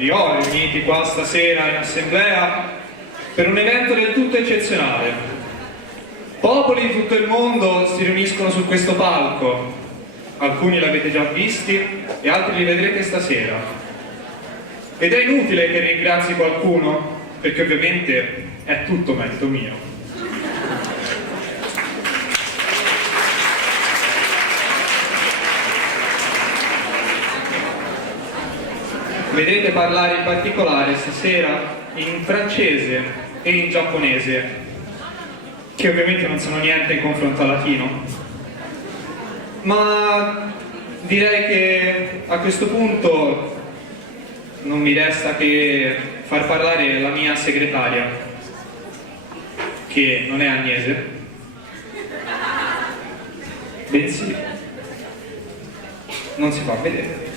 Vi ho riuniti qua stasera in assemblea per un evento del tutto eccezionale. Popoli di tutto il mondo si riuniscono su questo palco. Alcuni l'avete già visti e altri li vedrete stasera. Ed è inutile che ringrazi qualcuno, perché ovviamente è tutto merito mio. Vedrete parlare in particolare stasera in francese e in giapponese, che ovviamente non sono niente in confronto al latino. Ma direi che a questo punto non mi resta che far parlare la mia segretaria, che non è Agnese, bensì non si fa vedere.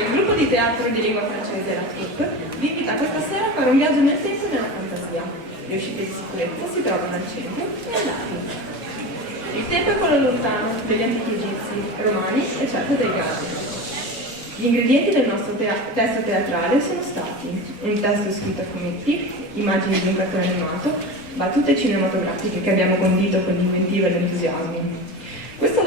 Il gruppo di teatro di lingua francese La Troupe vi invita questa sera a fare un viaggio nel tempo e nella fantasia. Le uscite di sicurezza si trovano al centro e ai lati. Il tempo è quello lontano degli antichi egizi, romani e certo dei greci. Gli ingredienti del nostro testo teatrale sono stati un testo scritto a fumetti, immagini di un cartone animato, battute cinematografiche che abbiamo condito con l'inventiva e l'entusiasmo. Questo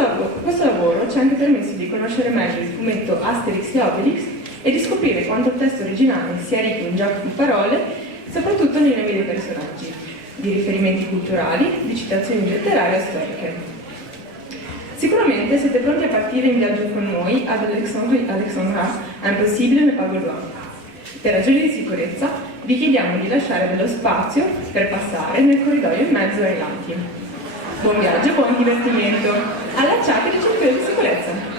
lavoro ci ha anche permesso di conoscere meglio il fumetto Asterix e Obelix e di scoprire quanto il testo originale sia ricco in giochi di parole, soprattutto nei nomi dei personaggi, di riferimenti culturali, di citazioni letterarie e storiche. Sicuramente siete pronti a partire in viaggio con noi ad Alexandra, Impossible ne pas Gaulois. Per ragioni di sicurezza vi chiediamo di lasciare dello spazio per passare nel corridoio in mezzo ai lati. Buon viaggio e buon divertimento. Allacciate le cinture di sicurezza.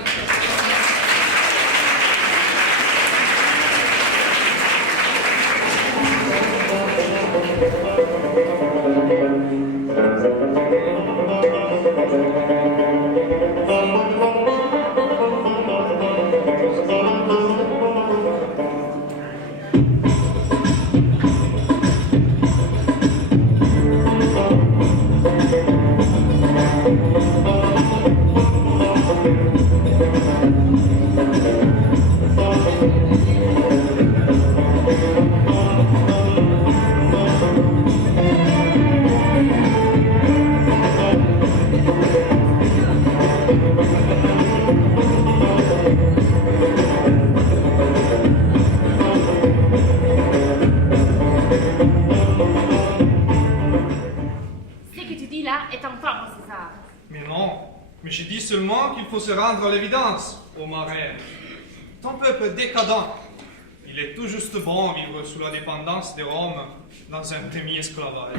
Je dis seulement qu'il faut se rendre à l'évidence, ô marraine. Ton peuple est décadent. Il est tout juste bon vivre sous la dépendance de Rome dans un demi-esclavage.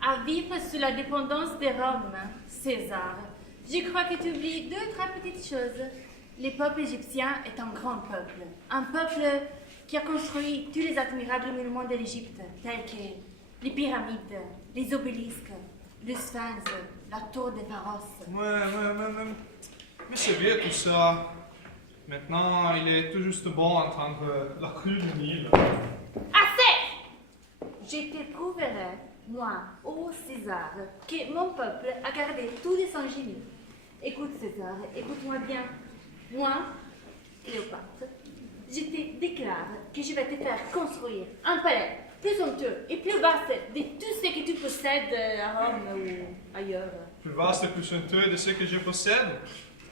À vivre sous la dépendance de Rome, César. Je crois que tu oublies 2 ou 3 petites choses. Le peuple égyptien est un grand peuple. Un peuple qui a construit tous les admirables monuments de l'Égypte, tels que les pyramides, les obélisques, le sphinx, la tour de Pharos. Mais c'est vieux tout ça. Maintenant, il est tout juste bon entendre la crue du Nil. Assez! Je te prouverai, moi, ô César, que mon peuple a gardé tout de son génie. Écoute César, écoute-moi bien. Moi, Cléopâtre, je te déclare que je vais te faire construire un palais plus honteux et plus vaste de tout ce que tu possèdes à Rome ou ailleurs. Plus vaste et plus honteux de ce que je possède?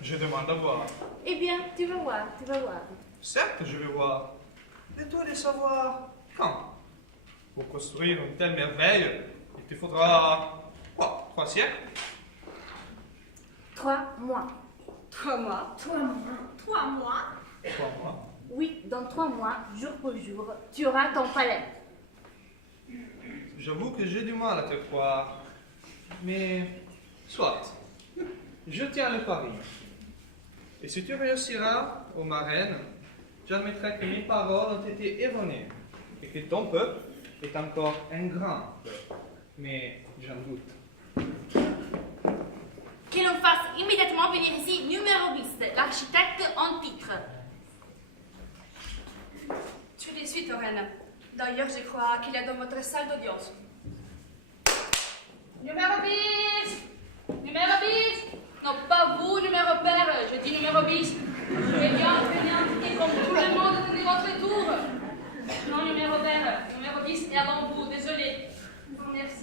Je demande à voir. Eh bien, tu vas voir, tu vas voir. Certes, je vais voir. Mais toi de savoir quand. Pour construire une telle merveille, il te faudra 3 siècles? 3 mois. 3 mois. 3 mois. 3 mois. 3 mois. Oui, dans 3 mois, jour pour jour, tu auras ton palais. J'avoue que j'ai du mal à te croire. Mais, soit. Je tiens le pari. Et si tu réussiras, ô marraine, j'admettrai que mes paroles ont été erronées et que ton peuple est encore un grand peuple. Mais j'en doute. Que l'on fasse immédiatement venir ici numéro 10, l'architecte en titre. Tout de suite, reine. D'ailleurs, je crois qu'il est dans votre salle d'audience. Numéro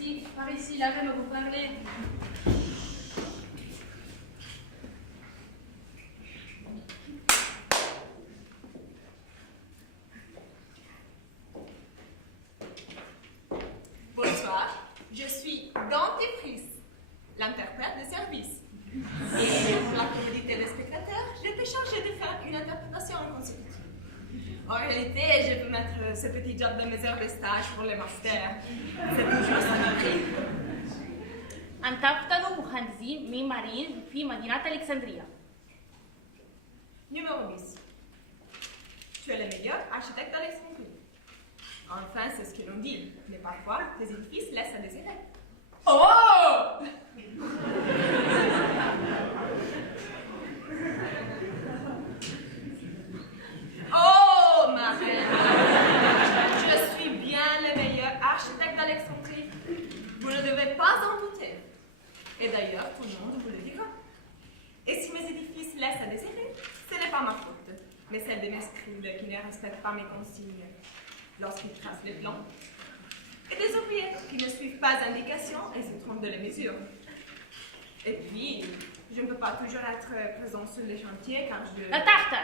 ici, là, je vais vous parler. Bonsoir, je suis dentifrice, l'interprète de service. Et pour la commodité des spectateurs, j'étais chargée de faire une interprétation en consécutive. En réalité, je peux mettre ce petit job dans mes heures de stage pour les masters. C'est toujours ça m'arrive. أنتفتنوا مهندسين معماريين في مدينة ألكسندرية. Numéro 10. Tu es le meilleur architecte d'Alexandrie. Enfin, c'est ce que l'on dit, mais parfois, tes édifices laissent à désirer. Oh! Oh, ma reine! Je suis bien le meilleur architecte d'Alexandrie. Vous ne devez pas en douter. Et d'ailleurs, tout le monde vous le dira. Et si mes édifices laissent à désirer, ce n'est pas ma faute, mais celle de mes scribes qui ne respectent pas mes consignes lorsqu'ils tracent les plans. Et des ouvriers qui ne suivent pas d'indications et se trompent de les mesures. Et puis, je ne peux pas toujours être présent sur les chantiers car je... La tarte!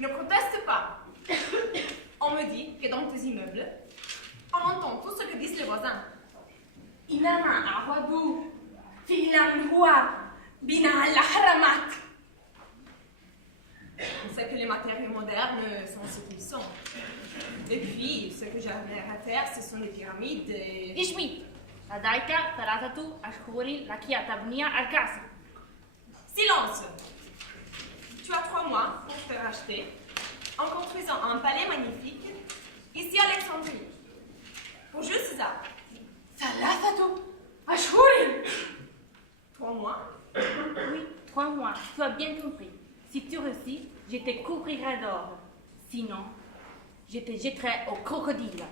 Ne proteste pas. On me dit que dans tes immeubles, on entend tout ce que disent les voisins. إنما أعبدوا في الأمهوى بناء الأهرامات. On sait que les matériaux modernes sont ce qu'ils sont. Et puis, ce que j'aimerais à faire, ce sont des pyramides et... إشمي لديك 3 أشهر لكي تبني الكعبة. Silence! Tu as 3 mois pour te racheter en construisant un palais magnifique ici à Alexandrie. Pour juste ça. 3 أشهر. 3 mois? Oui, 3 mois, tu as bien compris. Si tu réussis, je te couvrirai d'or. Sinon, je te jetterai au crocodile.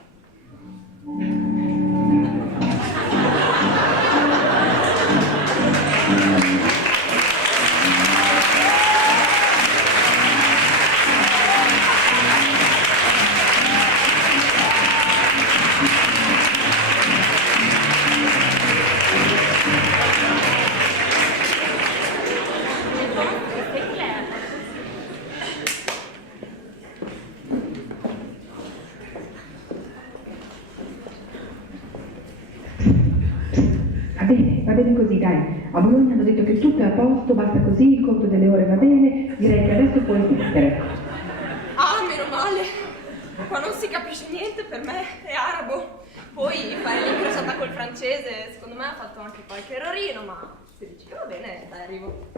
C'est clair. Va bene così, dai. A Bologna hanno detto che tutto è a posto, basta così, il conto delle ore va bene, direi che adesso puoi smettere. Ah, meno male! Qua non si capisce niente, per me è arabo. Poi fare l'incrociata col francese, secondo me ha fatto anche qualche errorino, ma se dici che va bene, dai, arrivo.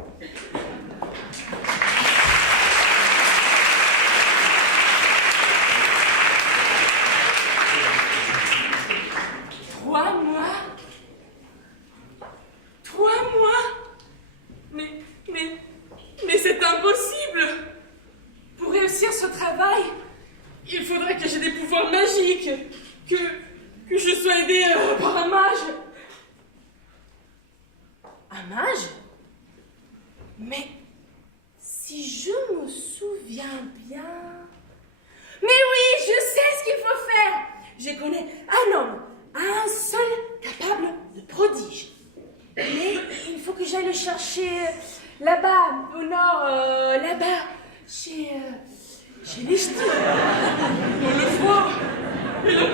3 mois. 3 mois. Mais c'est impossible. Pour réussir ce travail, il faudrait que j'ai des pouvoirs magiques, que je sois aidée par un mage. Un mage? Mais si je me souviens bien... Mais oui, je sais ce qu'il faut faire. Je connais un homme, un seul capable de prodige. Mais il faut que j'aille le chercher là-bas, au nord, là-bas, chez les ch'tis. Dans le froid. Et le...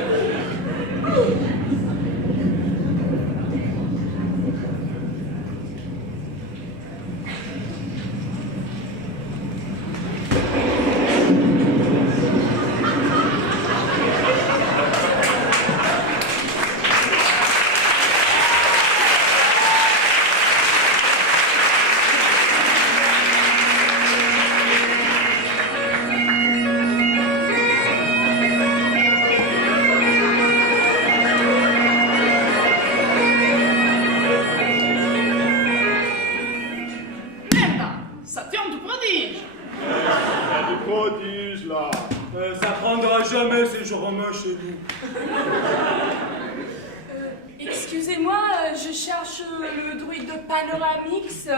Excusez-moi, je cherche le druide de Panoramix.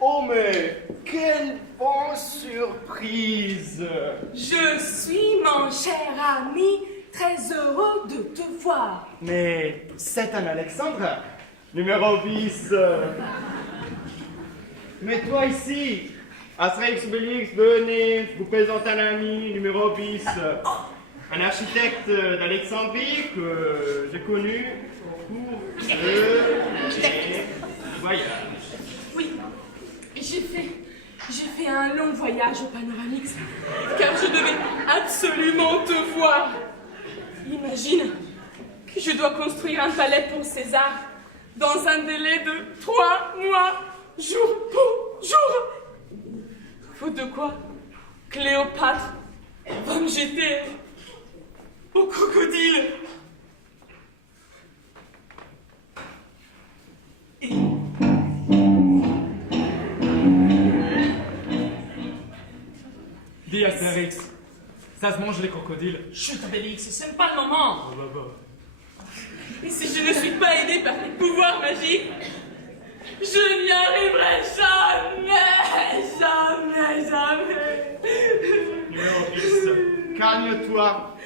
Oh mais, quelle bonne surprise! Je suis, mon cher ami, très heureux de te voir. Mais c'est un Alexandre, numéro 10. Mets-toi ici. Astérix, Obélix, venez, je vous présente un ami, numéro 10. Un architecte d'Alexandrie que j'ai connu au cours de voyage. Oui, j'ai fait un long voyage au Panoramix, car je devais absolument te voir. Imagine que je dois construire un palais pour César dans un délai de 3 mois, jour pour jour. Faute de quoi, Cléopâtre va me jeter au crocodile. Dis Astérix, ça se mange les crocodiles. Chut, Obélix, c'est pas le moment. Et si je ne suis pas aidée par les pouvoirs magiques, je n'y arriverai jamais. Numéro 10. Calme-toi.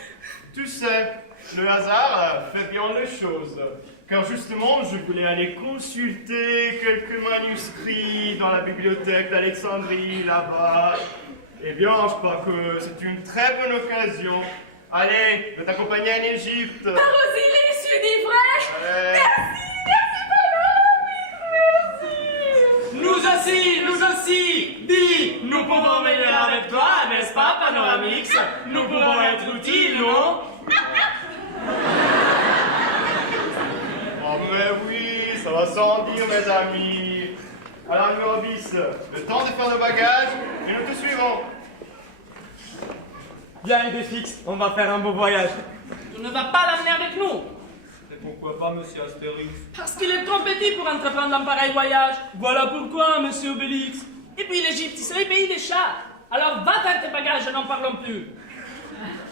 Tu sais, le hasard fait bien les choses. Car justement, je voulais aller consulter quelques manuscrits dans la bibliothèque d'Alexandrie, là-bas. Eh bien, je crois que c'est une très bonne occasion. Allez, de t'accompagner en Égypte. Arroser les cieux des vrais. Ouais. Merci, Nous aussi, dis, nous pouvons venir avec toi, n'est-ce pas, Panoramix? Nous pouvons être utiles, non? Oh, mais oui, ça va sans dire, mes amis. Alors, numéro 10, le temps de faire le bagage et nous te suivons. Bien, idée fixe, on va faire un beau voyage. Tu ne vas pas l'amener avec nous. Et pourquoi pas, monsieur Astérix? Parce qu'il est trop petit pour entreprendre un pareil voyage. Voilà pourquoi, monsieur Obélix. Et puis l'Égypte, c'est le pays des chats. Alors va faire tes bagages, n'en parlons plus.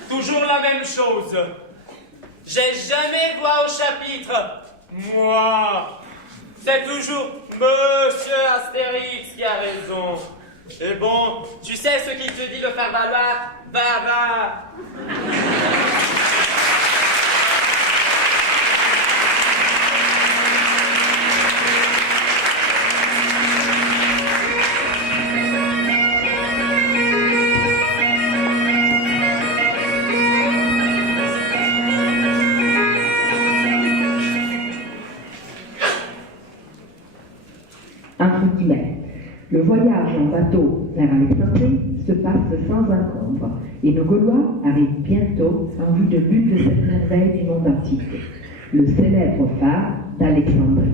Toujours la même chose. J'ai jamais voix au chapitre. Moi. C'est toujours Monsieur Astérix qui a raison. Et bon, tu sais ce qu'il te dit de faire valoir? Va. Entre guillemets, le voyage en bateau vers Alexandrie se passe sans encombre et nos Gaulois arrivent bientôt en vue de l'une de ces merveilles du monde antique, le célèbre phare d'Alexandrie.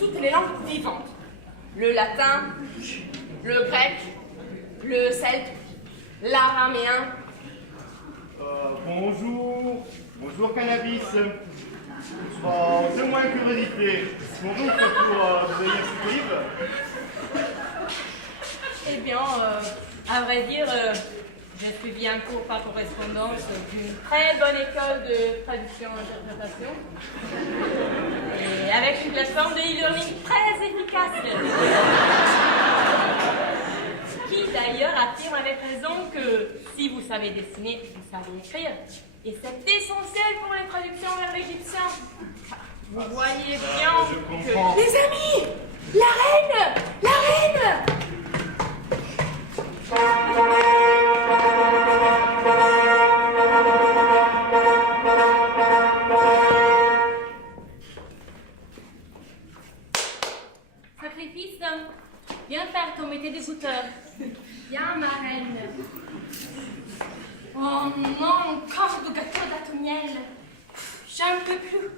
toutes les langues vivantes. Le latin, le grec, le celte, l'araméen. Bonjour. Bonjour, Cannabis. De moins curiosité, bonjour pour devenir disponible. Eh bien, à vrai dire, j'ai suivi un cours par correspondance d'une très bonne école de traduction et interprétation. Et avec une plateforme de e-learning très efficace. Qui d'ailleurs affirme avec raison que si vous savez dessiner, vous savez écrire. Et c'est essentiel pour les traductions vers l'égyptien. Vous voyez bien Je comprends. Les amis! La reine! La reine! Sacrifice, viens faire tomber tes dégoûteurs. Viens, ma reine. Oh non, encore de gâteau date au miel. J'en peux plus.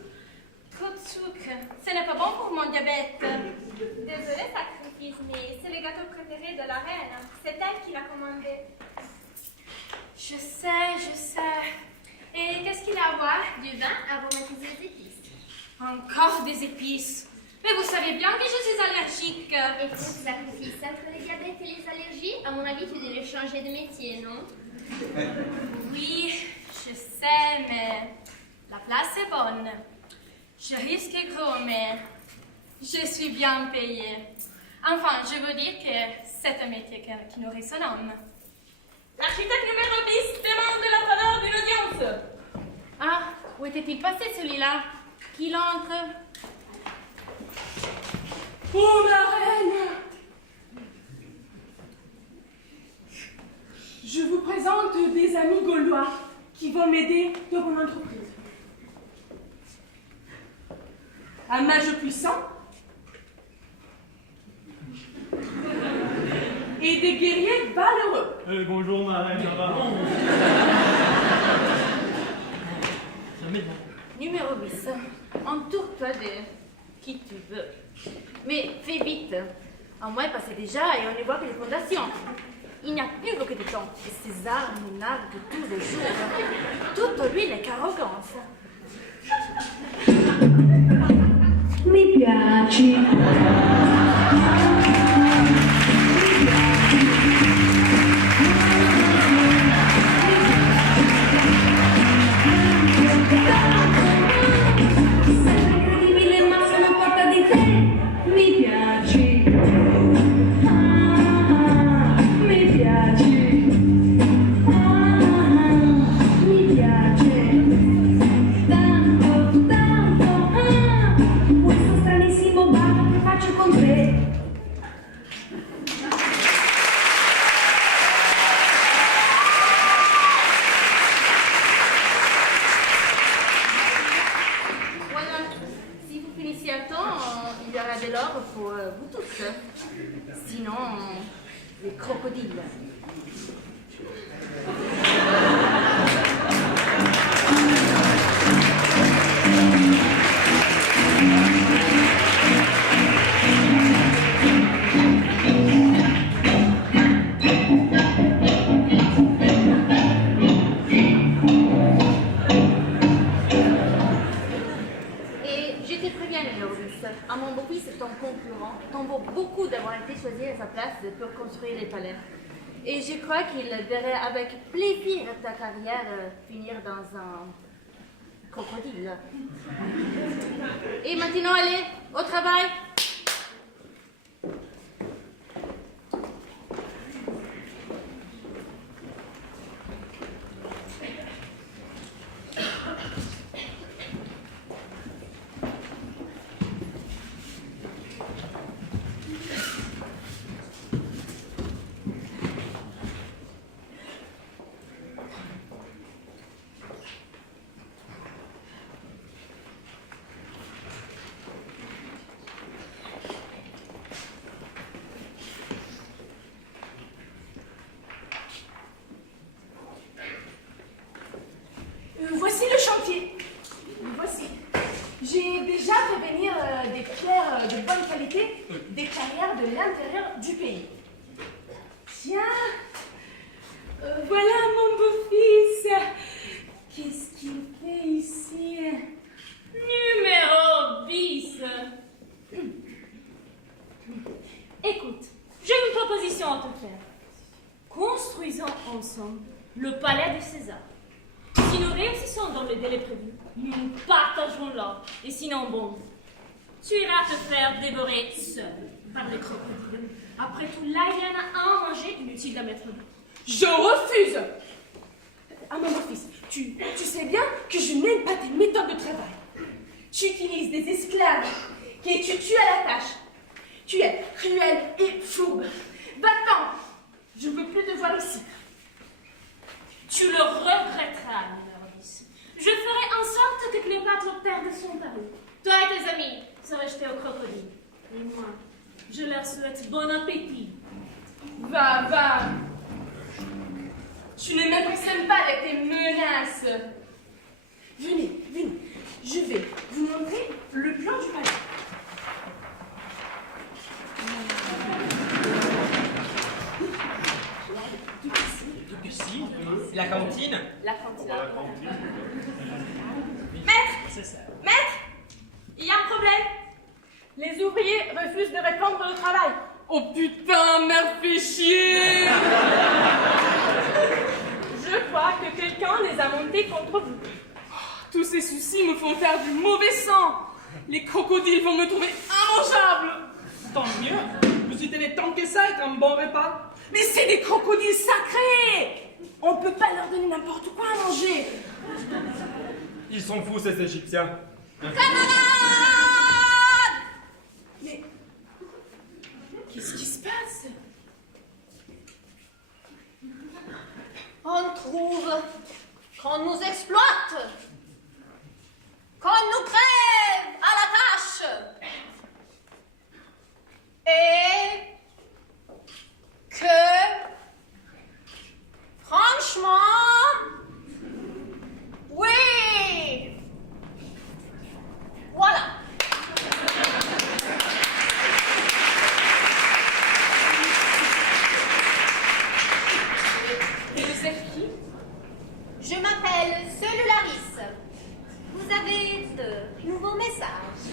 Trop de sucre. Ce n'est pas bon pour mon diabète. Désolée, Sacrifice, mais c'est le gâteau préféré de la reine. C'est elle qui l'a commandé. Je sais. Et qu'est-ce qu'il a à boire? Du vin aromatisé d'épices. Encore des épices. Mais vous savez bien que je suis allergique. Écoute, Sacrifice, entre les diabètes et les allergies, à mon avis, tu devrais changer de métier, non? Oui, je sais, mais la place est bonne. Je risque gros, mais je suis bien payée. Enfin, je veux dire que c'est un métier qui nourrit son âme. L'architecte numéro 10 demande la faveur d'une audience. Ah, où était-il passé celui-là? Qu'il entre? Oh, ma reine! Je vous présente des amis gaulois qui vont m'aider dans mon entreprise. Un mage puissant et des guerriers valeureux. Bonjour, ma reine, ça va? Numéro 10, entoure-toi de qui tu veux. Mais fais vite. Un mois est passé déjà et on ne voit que les fondations. Il n'y a plus beaucoup de temps. Et César nous nargue tous les jours. Toute lui n'est qu'arrogance. Mi piaci. Sei incredibile ma sono fatta di te. Mi piaci. Mi piaci. Mi piace. Tanto, tanto. Questo stranissimo bacio che faccio con te. Voilà. Si vous finissez à temps, il y aura de l'or pour vous tous. Sinon, les crocodiles. Et je te préviens, numéro 10, à mon beau-fils, ton concurrent, t'en vaut beaucoup d'avoir été choisi à sa place pour construire les palais. Et je crois qu'il verrait avec plaisir ta carrière finir dans un crocodile. Et maintenant, allez, au travail! Voici le chantier. Voici. J'ai déjà fait venir des pierres de bonne qualité des carrières de l'intérieur du pays. Tiens, voilà mon beau-fils. Qu'est-ce qu'il fait ici? Numéro 10. Écoute, j'ai une proposition à te faire. Construisons ensemble le palais de César. Si nous réussissons dans le délai prévu, nous partagerons l'or. Et sinon, bon, tu iras te faire dévorer seul par les crocodiles. Après tout, là, il y en a un à manger, inutile d'en mettre deux. Je refuse. Ah, mon fils, tu sais bien que je n'aime pas tes méthodes de travail. Tu utilises des esclaves et tu tues à la tâche. Tu es cruel et fourbe. Va-t'en. Je ne veux plus te voir ici. Tu le regretteras, numéro 10. Je ferai en sorte que Cléopâtre perde son palais. Toi et tes amis serez jetés au crocodile. Et moi, je leur souhaite bon appétit. Va. Tu ne m'impressionnes pas avec tes menaces. Venez. Je vais vous montrer le plan du palais. La cantine. La cantine. Maître, il y a un problème. Les ouvriers refusent de répondre au travail. Oh putain, merde, fait chier. Je crois que quelqu'un les a montés contre vous. Tous ces soucis me font faire du mauvais sang. Les crocodiles vont me trouver immangeable. Tant mieux. Vous y tenez tant que ça, être un bon repas. Mais c'est des crocodiles sacrés. On peut pas leur donner n'importe quoi à manger. Ils sont fous, ces Égyptiens. Camarades! Mais qu'est-ce qui se passe? On trouve qu'on nous exploite, qu'on nous crève à la tâche. Et que, franchement, oui, voilà. Et vous êtes qui? Je m'appelle Cellularis. Vous avez de nouveaux messages.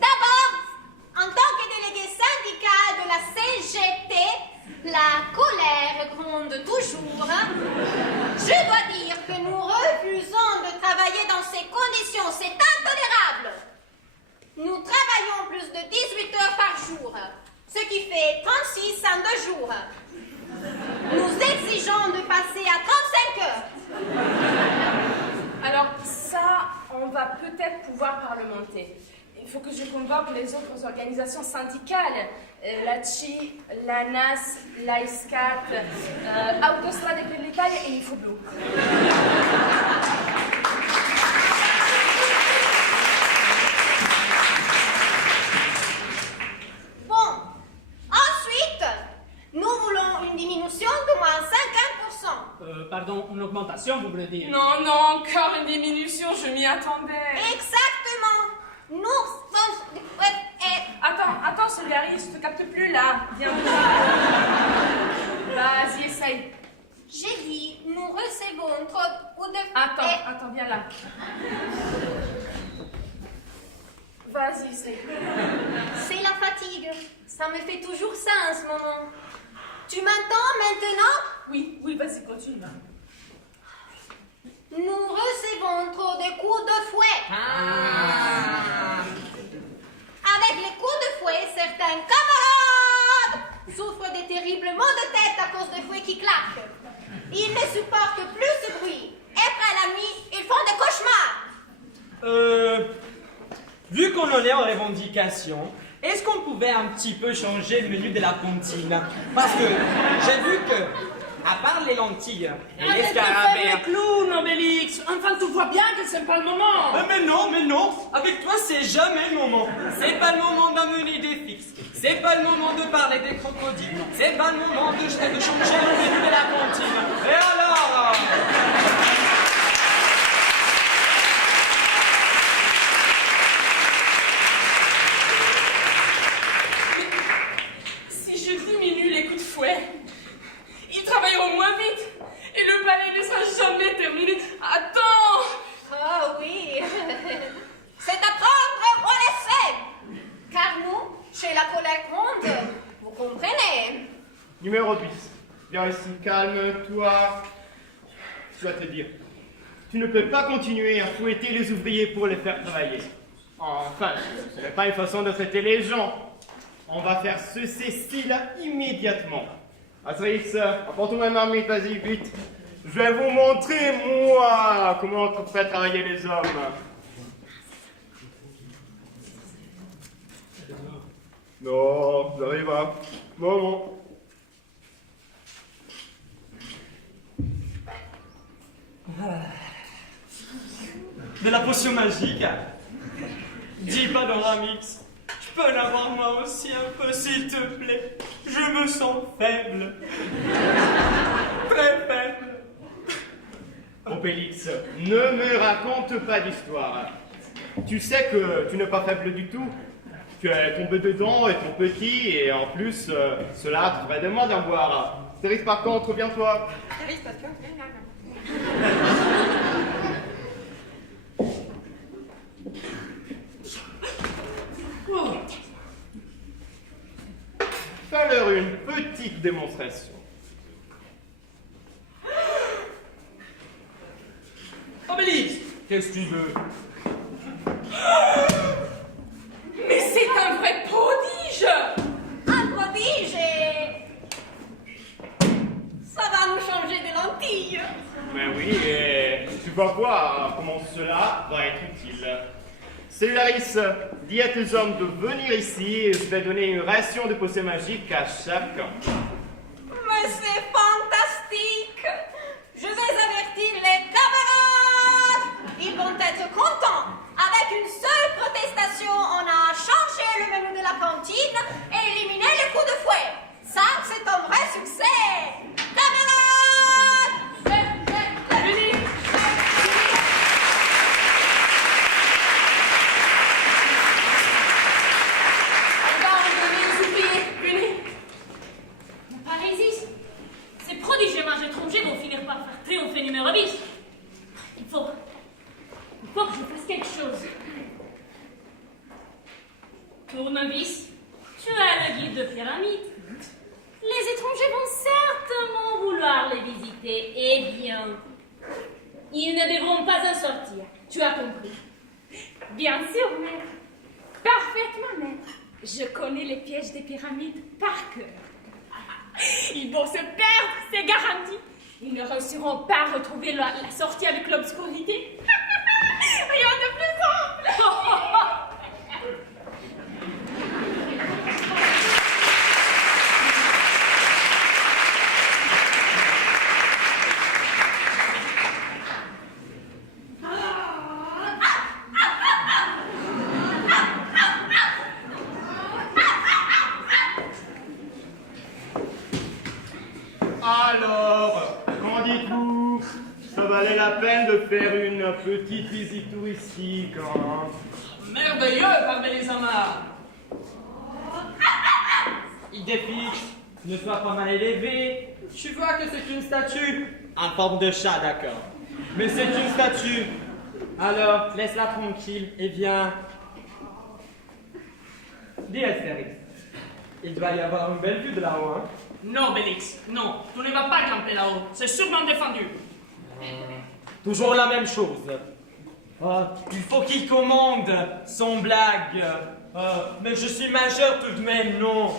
D'abord, en tant que délégué syndical de la CGT, la colère gronde toujours. Je dois dire que nous refusons de travailler dans ces conditions. C'est intolérable. Nous travaillons plus de 18 heures par jour, ce qui fait 36 en 2 jours. Nous exigeons de passer à 35 heures. Alors ça, on va peut-être pouvoir parlementer. Il faut que je convoque les autres organisations syndicales. La CI, la NAS, l'AISCAT, Autostrade per l'Italia et l'IFOBLO. Bon, ensuite, nous voulons une diminution de moins 50%. Pardon, une augmentation, vous voulez dire? Non, encore une diminution, je m'y attendais. Exactement. Nous sommes... Attends, Cellularis, je te capte plus là. Viens. Vas-y, essaye. J'ai dit, nous recevons trop de... Attends, viens là. Vas-y, essaye. C'est la fatigue. Ça me fait toujours ça en ce moment. Tu m'entends maintenant? Oui, vas-y, continue. Nous recevons trop de coups de fouet. Avec les coups de fouet, certains camarades souffrent de terribles maux de tête à cause des fouets qui claquent. Ils ne supportent plus ce bruit. Et après la nuit, ils font des cauchemars. Vu qu'on en est en revendication, est-ce qu'on pouvait un petit peu changer le menu de la cantine? Parce que j'ai vu que, à part les lentilles et les scarabées... le clown, Obélix. Enfin, tu vois bien que c'est pas le moment. Mais non, avec toi c'est jamais le moment. C'est pas le moment d'amener des fixes, c'est pas le moment de parler des crocodiles, c'est pas le moment de changer le menu de la cantine. Et alors ici, calme-toi. Je dois te dire, tu ne peux pas continuer à fouetter les ouvriers pour les faire travailler. Enfin, ce n'est pas une façon de traiter les gens. On va faire ceci-là immédiatement. Asterix, apporte-moi ma marmite, vas-y, vite. Je vais vous montrer, moi, comment on fait travailler les hommes. Non, j'arrive à... Non. De la potion magique? Dis pas Doramix. Je peux en avoir moi aussi un peu, s'il te plaît. Je me sens faible. Très faible. Obélix, ne me raconte pas d'histoire. Tu sais que tu n'es pas faible du tout. Tu es tombé dedans et ton petit, et en plus, cela te ferait de moi d'en boire. Astérix, par contre, viens-toi. Fais-leur une petite démonstration. Obélix, qu'est-ce que tu veux? Mais c'est un vrai prodige! Un prodige et... Ça va nous changer de lentilles. Mais oui, et tu vas voir comment cela va être utile. Célaris, dis à tes hommes de venir ici et je vais donner une ration de potions magiques à chacun. Mais c'est fantastique. Je vais avertir les camarades. Ils vont être contents. Avec une seule protestation, on a changé le menu de la cantine et éliminé les coups de fouet. Ça, c'est un vrai succès. Camarades! Parisis, ces prodigieusement étrangers vont finir par faire triompher numéro 10. Il faut que je fasse quelque chose. Tournevis, tu as le guide de pyramide. Les étrangers vont certainement vouloir les visiter. Eh bien, ils ne devront pas en sortir. Tu as compris? Bien sûr, maître. Parfaitement, maître. Je connais les pièges des pyramides par cœur. Ils vont se perdre, c'est garanti. Ils ne réussiront pas à retrouver la sortie avec l'obscurité. Rien de plus simple. Alors, qu'en dites-vous? Ça valait la peine de faire une petite visite touristique, hein? Merveilleux, parmi les amarres. Idée fixe, ne sois pas mal élevé. Tu vois que c'est une statue en forme de chat, d'accord. Mais c'est une statue. Alors, laisse-la tranquille et viens. Dis Astérix, il doit y avoir une belle vue de là-haut, hein? Non, Bélix, non, tu ne vas pas camper là-haut, c'est sûrement défendu. Toujours la même chose. Il faut qu'il commande, sans blague. Mais je suis majeur tout de même, non?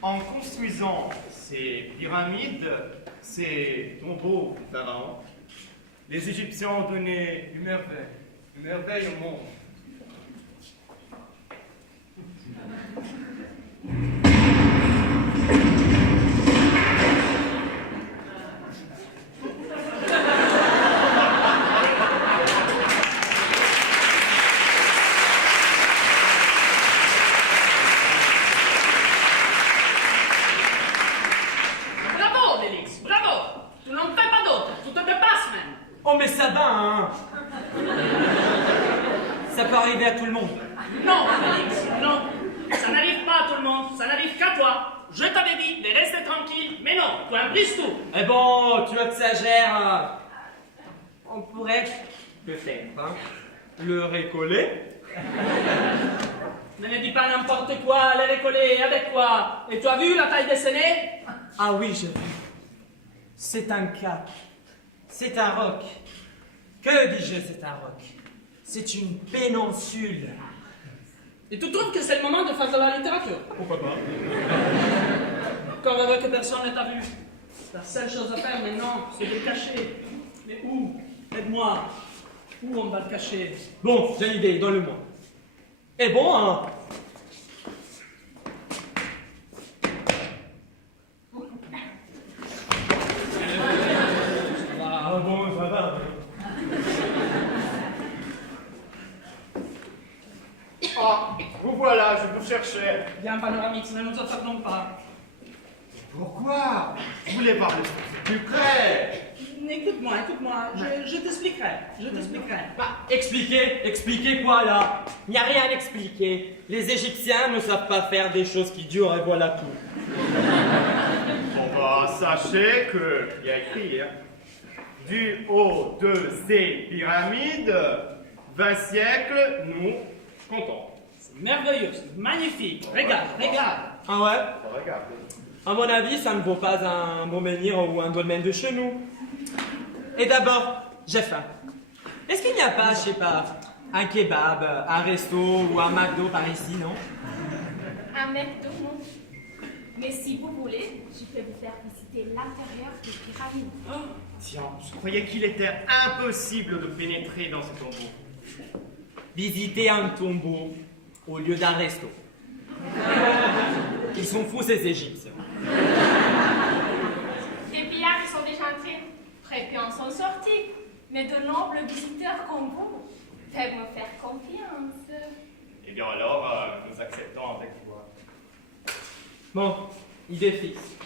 En construisant ces pyramides, ces tombeaux du pharaon, les Égyptiens ont donné une merveille au monde. Bravo, Bélix, bravo. Tu n'en fais pas d'autres, tu te dépasses même. Oh, mais ça va, hein? Ça peut arriver à tout le monde. Non, Félix, non. Ça n'arrive pas à tout le monde, ça n'arrive qu'à toi. Je t'avais dit de rester tranquille, mais non, tu imbrises tout. Eh bon, tu exagères. On pourrait, peut-être, hein, le récoller. Ne me dis pas n'importe quoi, elle est recollée, avec quoi? Et tu as vu la taille dessinée? Ah oui, j'ai vu. C'est un cap. C'est un roc. Que dis-je, c'est un roc? C'est une péninsule. Et tu trouves que c'est le moment de faire de la littérature? Pourquoi pas? Encore heureux que personne ne t'a vu. La seule chose à faire maintenant, c'est de le cacher. Mais où? Aide-moi. Où on va le cacher? Bon, j'ai une idée, donne-le-moi. Et bon, hein? Ah bon, ça va. Ah, vous voilà, je vous cherchais. Viens, Panoramix, ne nous attardons pas. Pourquoi? Je voulais voir le truc plus près. Écoute-moi, je t'expliquerai, Bah, expliquer quoi là? Il n'y a rien à expliquer. Les Égyptiens ne savent pas faire des choses qui durent et voilà tout. Bon bah, sachez que il y a écrit, hein, du haut de ces pyramides, 20 siècles, nous comptons. C'est merveilleux, c'est magnifique. Regarde. Ah ouais? Regarde. À mon avis, ça ne vaut pas un bon menhir ou un dolmen de chez nous. Et d'abord, j'ai faim. Est-ce qu'il n'y a pas, je sais pas, un kebab, un resto ou un McDo par ici, non? Un McDo, non. Mais si vous voulez, je peux vous faire visiter l'intérieur des pyramides. Oh, tiens, je croyais qu'il était impossible de pénétrer dans ce tombeau. Visiter un tombeau au lieu d'un resto. Ils sont fous ces Égyptiens. Les pillards sont déjà entrés. Très peu en sont sortis. Mais de nobles visiteurs comme vous peuvent me faire confiance. Eh bien alors, nous acceptons avec joie. Bon, idée fixe.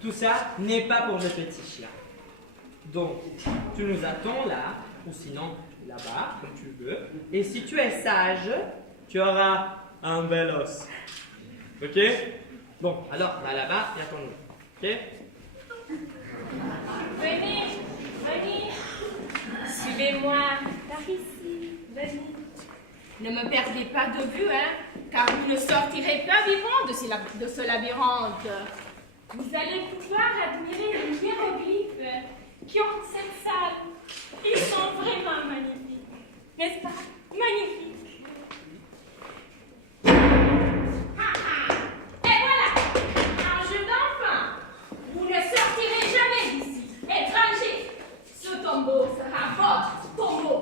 Tout ça n'est pas pour le petit chien. Donc, tu nous attends là, ou sinon là-bas, comme tu veux. Et si tu es sage, tu auras un bel os. Ok? Bon, alors, bah, là-bas, et attends-nous. Ok? Venez. Suivez-moi par ici. Venez. Ne me perdez pas de vue, hein, car vous ne sortirez pas vivant de ce labyrinthe. Vous allez pouvoir admirer les hiéroglyphes qui ont cette salle. Ils sont vraiment magnifiques. N'est-ce pas? Magnifiques. Et voilà, un jeu d'enfant. Vous ne sortirez jamais d'ici. Étrangers, ce tombeau sera votre tombeau.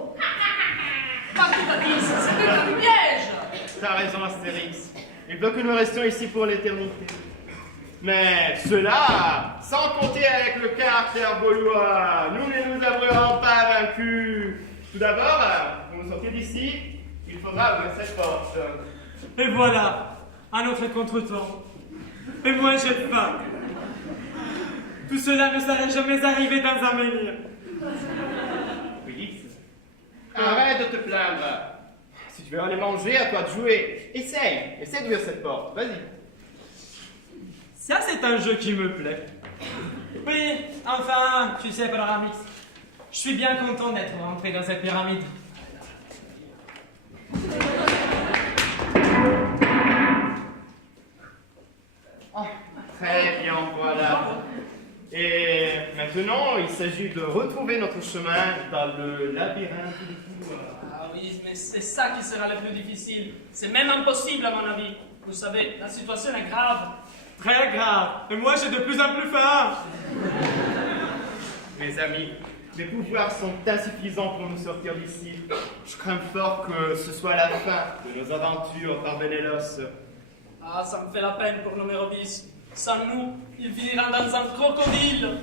Pas tout à dit, c'était un piège. T'as raison, Astérix. Il faut que nous restions ici pour l'éternité. Mais cela, sans compter avec le caractère gaulois, nous ne nous avouerons pas vaincus. Tout d'abord, pour nous sortir d'ici, il faudra ouvrir cette porte. Et voilà, un autre contretemps. Et moi j'ai faim. Tout cela ne serait jamais arrivé dans un menhir. Félix, arrête de te plaindre. Si tu veux aller manger, à toi de jouer. Essaye d'ouvrir cette porte. Vas-y. Ça, c'est un jeu qui me plaît. Oui, enfin, tu sais, Panoramix, je suis bien content d'être rentré dans cette pyramide. Oh, très bien, voilà. Et maintenant, il s'agit de retrouver notre chemin dans le labyrinthe du couloir. Ah oui, mais c'est ça qui sera le plus difficile. C'est même impossible à mon avis. Vous savez, la situation est grave. Très grave. Et moi, j'ai de plus en plus faim. Mes amis, mes pouvoirs sont insuffisants pour nous sortir d'ici. Je crains fort que ce soit la fin de nos aventures par Vénélos. Ah, ça me fait la peine pour nos Mérobis. Sans nous, il finira dans un crocodile.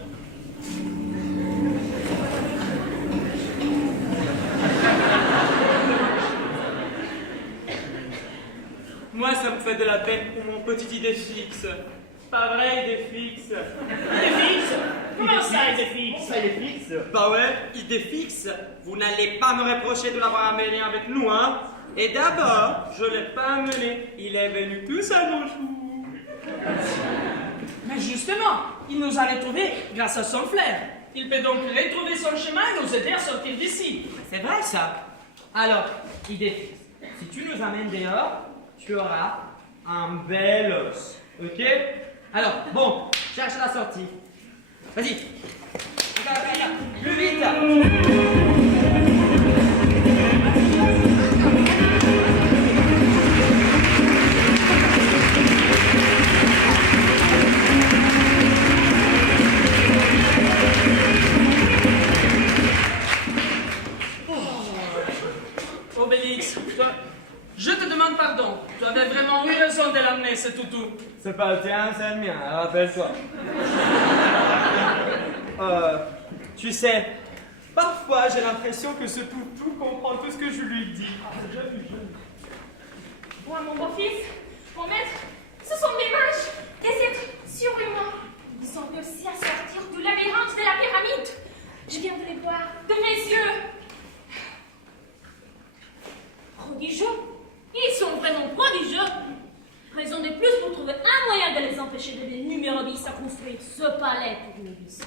Moi, ça me fait de la peine pour mon petit idée fixe. Pas vrai, idée fixe. Idée fixe? Comment ça, idée fixe? Ça, il est fixe. Bah ouais, idée fixe. Vous n'allez pas me reprocher de l'avoir amené avec nous, hein. Et d'abord, je l'ai pas amené. Il est venu tout seul au jour. Mais justement, il nous a retrouvés grâce à son flair. Il peut donc retrouver son chemin et nous aider à sortir d'ici. C'est vrai, ça. Alors, idée fixe. Si tu nous amènes dehors, tu auras un bel os. Ok? Alors, bon, cherche la sortie. Vas-y. Plus vite. Obélix, toi, je te demande pardon. Tu avais vraiment eu raison de l'amener, ce toutou. C'est pas le tien, c'est le mien, rappelle-toi. Tu sais, parfois j'ai l'impression que ce toutou comprend tout ce que je lui dis. Moi, mon beau-fils, mon maître, ce sont des mages, des êtres surhumains. Ils ont réussi à sortir du labyrinthe de la pyramide. Je viens de les voir de mes yeux. Prodigieux. Ils sont vraiment prodigieux. Raison de plus pour trouver un moyen de les empêcher de les numérobis à construire ce palais pour Nubis.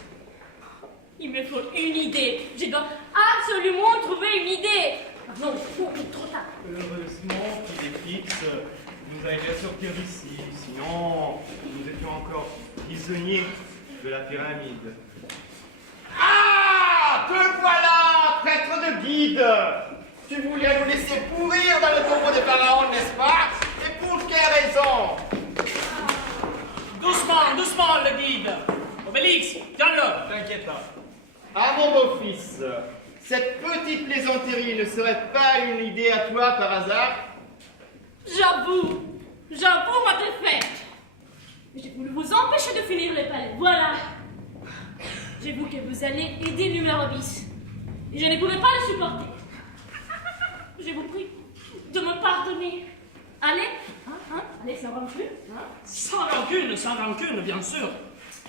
Il me faut une idée. Je dois absolument trouver une idée. Non, trop tard. Heureusement qu'il est fixe, nous a aidé à sortir d'ici. Sinon, nous étions encore prisonniers de la pyramide. Ah! Te voilà, traître de guide! Tu voulais nous laisser pourrir dans le tombeau des pharaons, n'est-ce pas? Et pour quelle raison? Doucement, doucement, le guide. Obélix, tiens-le. T'inquiète pas. Ah, mon beau-fils, cette petite plaisanterie ne serait pas une idée à toi par hasard? J'avoue votre défaite. J'ai voulu vous empêcher de finir le palais, voilà. J'ai vu que vous allez aider Numérobis. Et je ne pouvais pas le supporter. Je vous prie de me pardonner. Allez, allez, sans rancune. Sans rancune, bien sûr.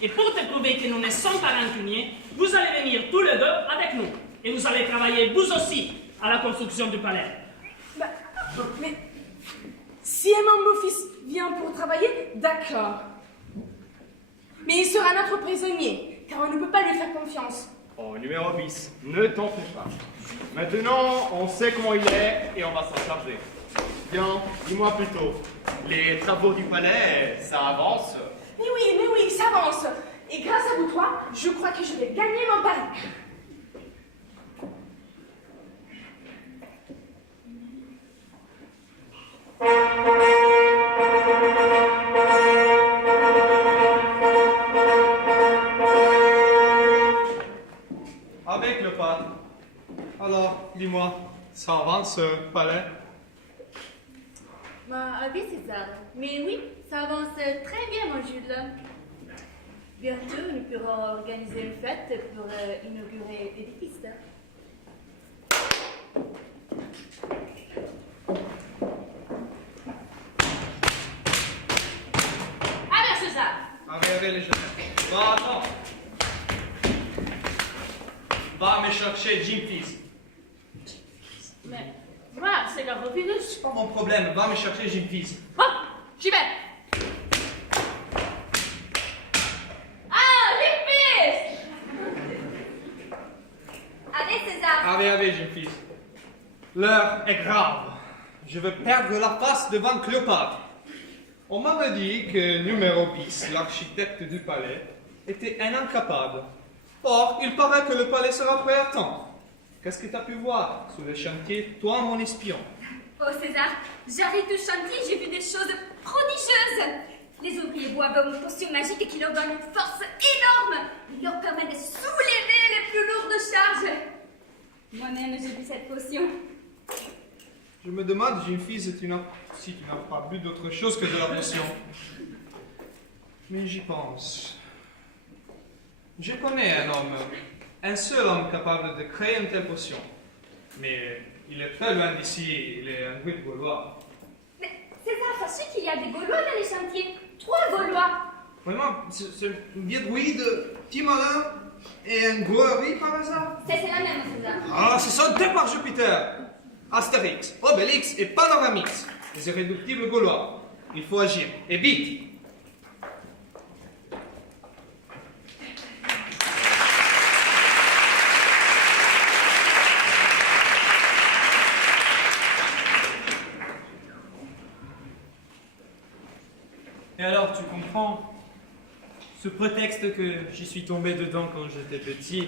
Et pour te prouver que nous ne sommes pas rancuniers, vous allez venir tous les deux avec nous. Et vous allez travailler, vous aussi, à la construction du palais. Bah, mais si mon beau-fils vient pour travailler, d'accord. Mais il sera notre prisonnier, car on ne peut pas lui faire confiance. Oh, Numérobis, ne t'en fais pas. Maintenant, on sait comment il est et on va s'en charger. Bien, dis-moi plutôt, les travaux du palais, ça avance? Mais oui, ça avance. Et grâce à vous trois, je crois que je vais gagner mon pari. Avec le pas. Alors, dis-moi, ça avance ce palais? Oui, César. Mais oui, ça avance très bien, mon Jules. Bientôt, nous pourrons organiser une fête pour inaugurer l'édifice. Allez, César. Allez, les jeunes. Va, attends. Va me chercher Jim Fils. Mais, voilà, c'est la revenue. C'est pas mon problème, va me chercher Jim Fils. Oh, j'y vais. Ah, l'épice. Allez, César. Allez, Jim Fils. L'heure est grave. Je veux perdre la face devant Cléopâtre. On m'avait dit que Numérobis, l'architecte du palais, était un incapable. Or, il paraît que le palais sera prêt à temps. Qu'est-ce que tu as pu voir sur le chantier, toi, mon espion? Oh, César, j'arrive du chantier, j'ai vu des choses prodigieuses. Les ouvriers boivent une potion magique qui leur donne une force énorme. Il leur permet de soulever les plus lourdes charges. Moi-même, j'ai bu cette potion. Je me demande, Jim Fils, si tu n'as pas bu d'autre chose que de la potion. Mais j'y pense. Je connais un seul homme capable de créer une telle potion. Mais il est très loin d'ici, il est un druide gaulois. Mais César, sachez qu'il y a des Gaulois dans les chantiers. 3 Gaulois. Vraiment, c'est un vieux druide, petit malin, et un gaulois par hasard? C'est la même, César. Ah, ce sont deux par Jupiter! Astérix, Obélix et Panoramix, les irréductibles gaulois. Il faut agir, et vite! sous prétexte que j'y suis tombé dedans quand j'étais petit.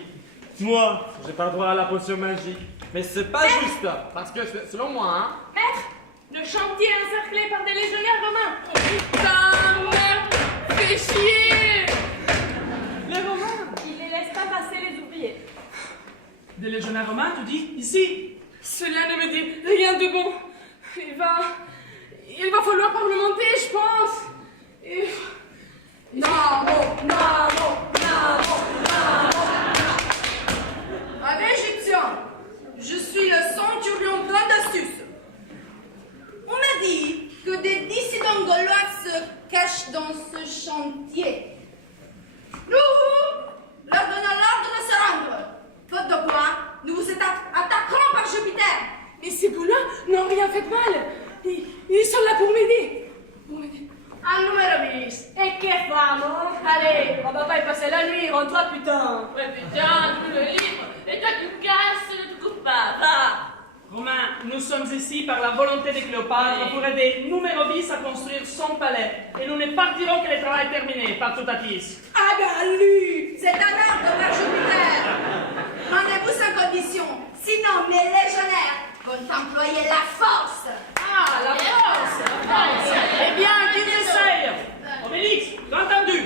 Moi, j'ai pas le droit à la potion magique. Mais c'est pas juste, parce que selon moi, hein. Maître, le chantier est encerclé par des légionnaires romains. Putain, merde, fais chier. Les Romains! Il les laisse pas passer les ouvriers. Des légionnaires romains, tu dis? Ici? Cela ne me dit rien de bon. Il va falloir parlementer, je pense. Abbé égyptien, je suis le centurion plein d'astuces. On m'a dit que des dissidents gaulois se cachent dans ce chantier. Nous leur donnons l'ordre de se rendre. Faute de quoi, nous vous attaquerons par Jupiter. Mais ces gars-là n'ont rien fait de mal. Ils sont là pour m'aider. Un numéro 10. Et que femme, allez, on va pas y passer la nuit, rentre-toi, putain. Ouais, putain, tout le livre. Et toi, tu casses, ne te coupe pas. Va. Romains, nous sommes ici par la volonté de Cléopâtre pour aider numéro 10 à construire son palais. Et nous ne partirons que le travail terminé par Toutatis. Ah ben lui, c'est un ordre par Jupiter. Rendez-vous sans condition. Sinon, mes légionnaires vont employer la force. Ah, la force! Eh bien, qu'ils essayent! Obélix, t'as entendu?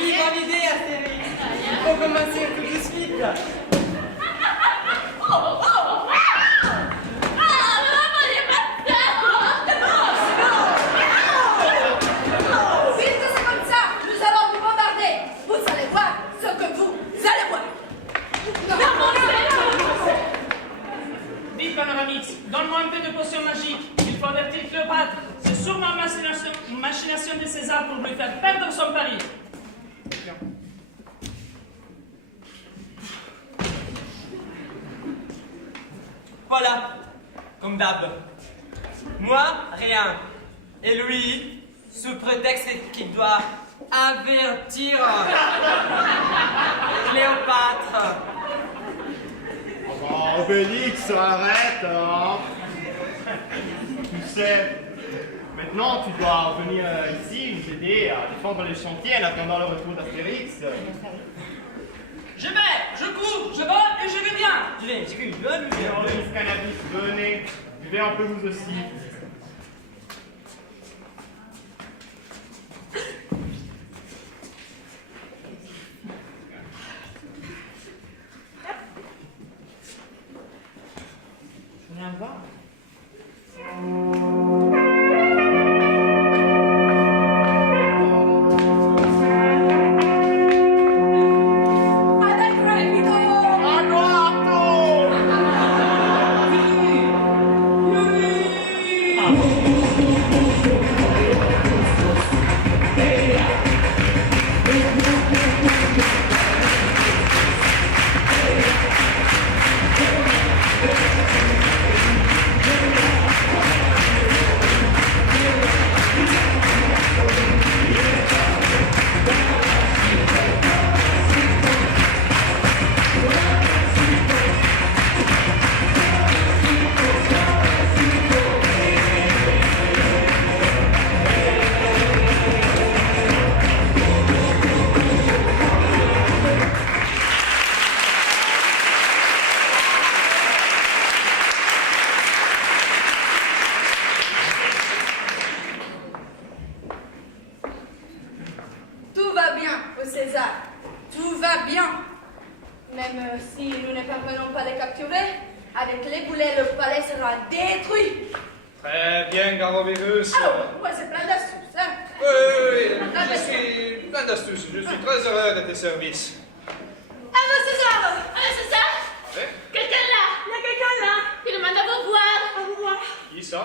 Oui, bonne idée, Astérix. Il faut commencer tout de suite. Puisque c'est comme ça, nous allons vous bombarder. Vous allez voir ce que vous allez voir. Dites, Panoramix, donne-moi un peu de potion magique. Il faut avertir Cléopâtre. C'est sûrement une machination de César pour lui faire perdre son pari. Voilà, comme d'hab. Moi, rien. Et lui, sous prétexte qu'il doit avertir Cléopâtre. Oh, Obélix, arrête, hein. Tu sais, maintenant tu dois venir ici nous aider à défendre les chantiers en attendant le retour d'Astérix. Je vais, je cours, je vole et je vais bien. J'ai qu'une bonne Héroïs Cannabis, venez, buvez un peu vous aussi. Je viens voir. César, tout va bien. Même si nous ne parvenons pas à les capturer, avec les boulets, le palais sera détruit. Très bien, Garovirus. Ah, ouais, c'est plein d'astuces, hein. Oui, je suis plein d'astuces. Je suis très heureux de tes services. Allô, César! Allô, César! Oui? Quelqu'un là! Il y a quelqu'un là. Il demande à vous voir! À vous voir. Qui ça?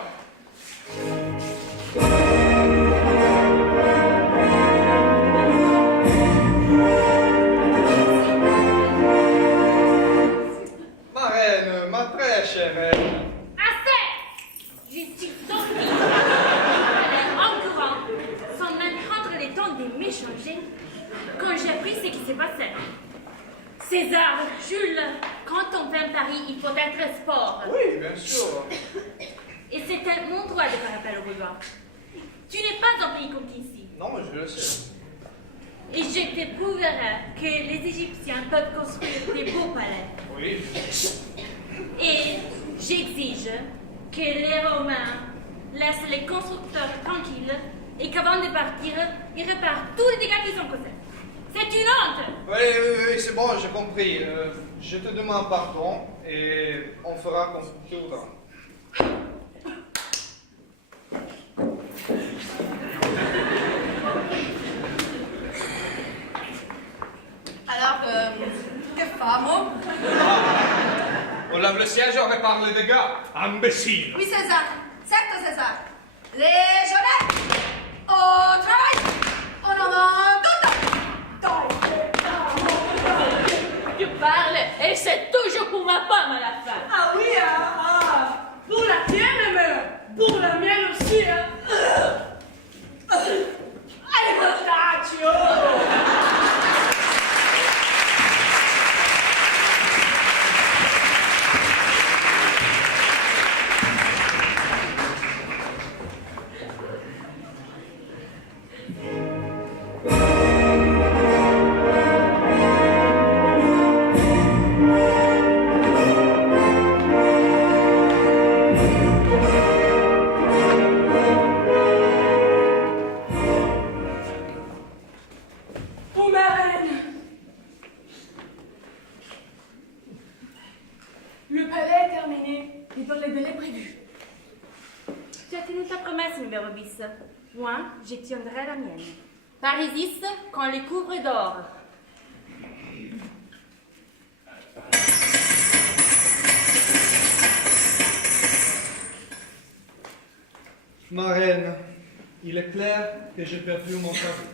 Ma reine, ma très chère reine. Assez! Je suis sortie en courant, sans même prendre le temps de m'échanger, quand j'ai appris ce qui s'est passé. César, Jules, quand on fait un pari, il faut être sport. Oui, bien sûr. Et c'était mon droit de faire appel au Gaulois. Tu n'es pas un pays comme ici. Non, mais je le sais. Et je te prouverai que les Égyptiens peuvent construire des beaux palais. Oui. Et j'exige que les Romains laissent les constructeurs tranquilles et qu'avant de partir, ils réparent tous les dégâts qu'ils ont causés. C'est une honte! Oui, c'est bon, j'ai compris. Je te demande pardon et on fera comme tout. Alors, que famo? On lève le siège et on répare les dégâts. Imbécile! Oui, César. Certo, César. Les jeunes, au travail. On en a tout. Tu parles et c'est toujours pour ma femme à la fin. Ah oui, pour la tienne, mais pour la mienne aussi. Allez, Mostaccio! Le palais est terminé et dans les délais prévus. Tu as tenu ta promesse, numéro 10. Moi, je tiendrai la mienne. Parisis, qu'on les couvre d'or. Ma reine, il est clair que j'ai perdu mon pari.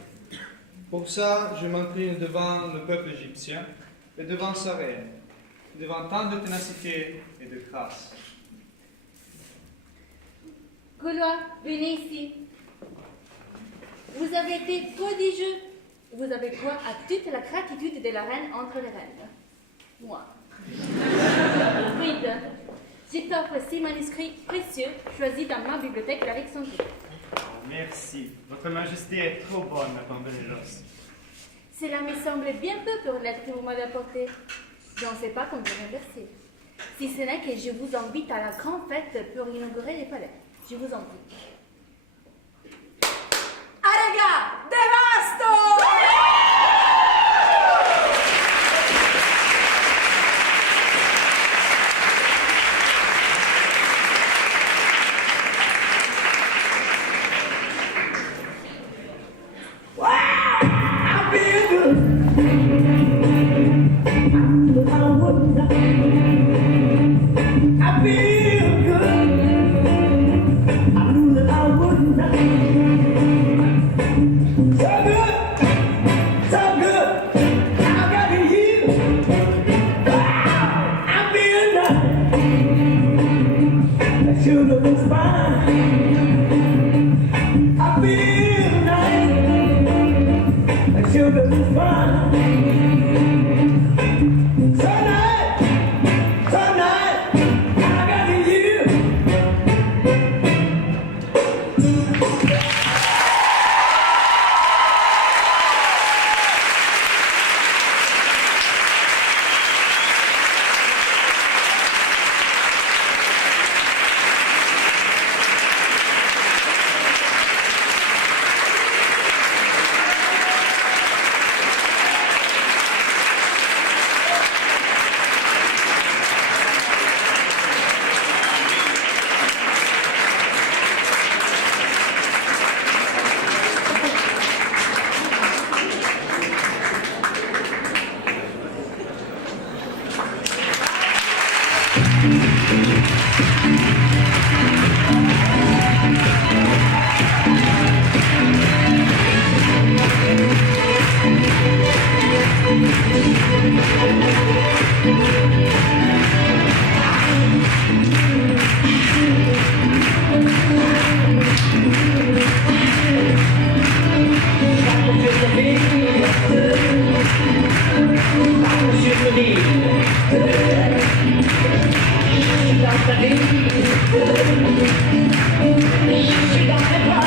Pour ça, je m'incline devant le peuple égyptien et devant sa reine, devant tant de ténacité et de grâce. Gaulois, venez ici. Vous avez été prodigieux. Vous avez droit à toute la gratitude de la reine entre les reines. Moi. Reed, je t'offre 6 manuscrits précieux choisis dans ma bibliothèque d'Alexandrie. Merci. Votre Majesté est trop bonne, Madame Benelos. Cela me semble bien peu pour l'être que vous m'avez apporté. Je ne sais pas comment vous remercier. Si ce n'est que je vous invite à la grande fête pour inaugurer les palais. Je vous en prie. Arega, devasto! Je suis dans tes bras,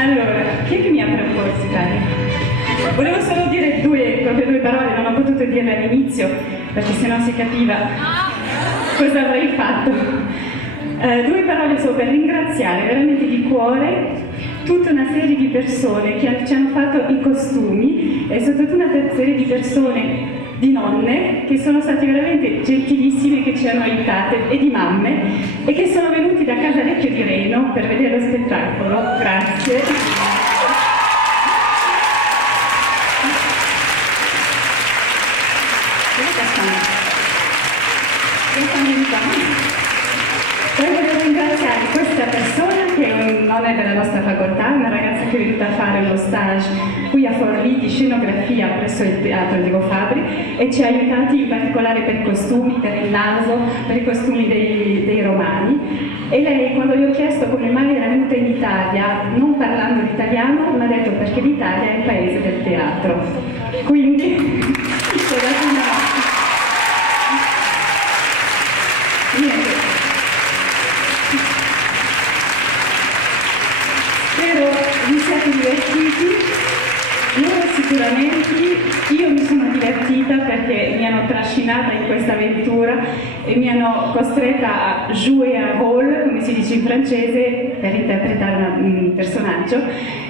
Allora, chi è che mi apre un po' il sipario? Volevo solo dire proprio due parole, non ho potuto dirle all'inizio perché sennò si capiva cosa avrei fatto. Due parole solo per ringraziare veramente di cuore tutta una serie di persone che ci hanno fatto i costumi e soprattutto una serie di persone, di nonne, che sono state veramente gentilissime, che ci hanno aiutate, e di mamme, e che sono venuti da Casalecchio di Reno per vedere lo spettacolo. Grazie. Poi voglio ringraziare questa persona che non è della nostra facoltà, è una ragazza che è venuta a fare uno stage qui a Forlì di scenografia presso il teatro Diego Fabbri e ci ha aiutati in particolare per i costumi, per il naso, per i costumi dei romani. E lei, quando gli ho chiesto come mai era venuta in Italia, non parlando l'italiano, mi ha detto perché l'Italia è il paese del teatro. Quindi, spero vi siate divertiti, loro sicuramente, io mi sono divertita perché mi hanno trascinata in questa avventura e mi hanno costretta a jouer un rôle, come si dice in francese, per interpretare un personaggio,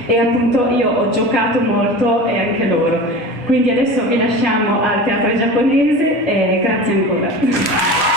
e appunto io ho giocato molto e anche loro. Quindi adesso vi lasciamo al teatro giapponese e grazie ancora.